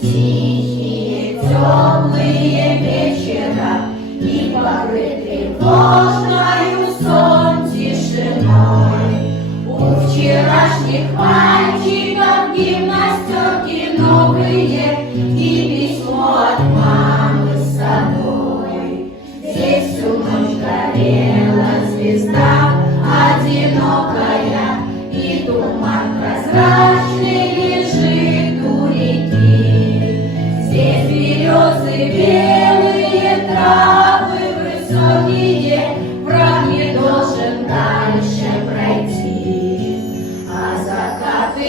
Тихие, теплые вечера и покрыты ложною сон тишиной. У вчерашних мальчиков гимнастерки новые и письмо от мамы с собой. Здесь всю ночь горела звезда одинокая, и туман прозрачный лежит у реки. Здесь березы белые, травы высокие, враг не должен дальше пройти. А закаты